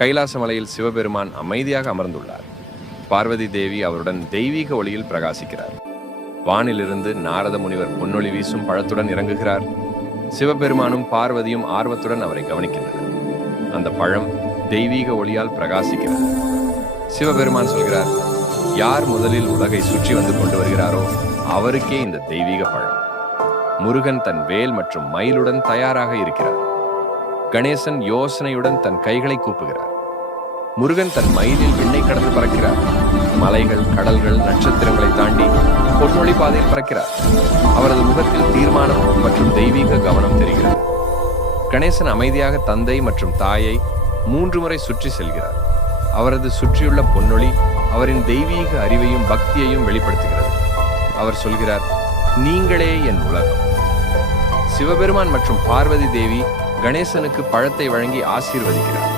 கைலாச மலையில் சிவபெருமான் அமைதியாக அமர்ந்துள்ளார். பார்வதி தேவி அவருடன் தெய்வீக ஒளியில் பிரகாசிக்கிறார். வானிலிருந்து நாரத முனிவர் பொன்னொளி வீசும் பழத்துடன் இறங்குகிறார். சிவபெருமானும் பார்வதியும் ஆர்வத்துடன் அவரை கவனிக்கின்றனர். அந்த பழம் தெய்வீக ஒளியால் பிரகாசிக்கிறது. சிவபெருமான் சொல்கிறார், யார் முதலில் உலகை சுற்றி வந்து கொண்டு வருகிறாரோ அவருக்கே இந்த தெய்வீக பழம். முருகன் தன் வேல் மற்றும் மயிலுடன் தயாராக இருக்கிறார். கணேசன் யோசனையுடன் தன் கைகளை கூப்புகிறார். முருகன் தன் மயிலில் விண்ணை கடந்து பறக்கிறார். மலைகள், கடல்கள், நட்சத்திரங்களை தாண்டி பொன்னொளி பாதையில் பறக்கிறார். அவரது முகத்தில் தீர்மானம் மற்றும் தெய்வீக கவனம் தெரிகிறது. கணேசன் அமைதியாக தந்தை மற்றும் தாயை 3 முறை சுற்றி செல்கிறார். அவரது சுற்றியுள்ள பொன்னொளி அவரின் தெய்வீக அறிவையும் பக்தியையும் வெளிப்படுத்துகிறது. அவர் சொல்கிறார், நீங்களே என் உலகம். சிவபெருமான் மற்றும் பார்வதி தேவி கணேசனுக்கு பழத்தை வழங்கி ஆசீர்வதிக்கிறார்.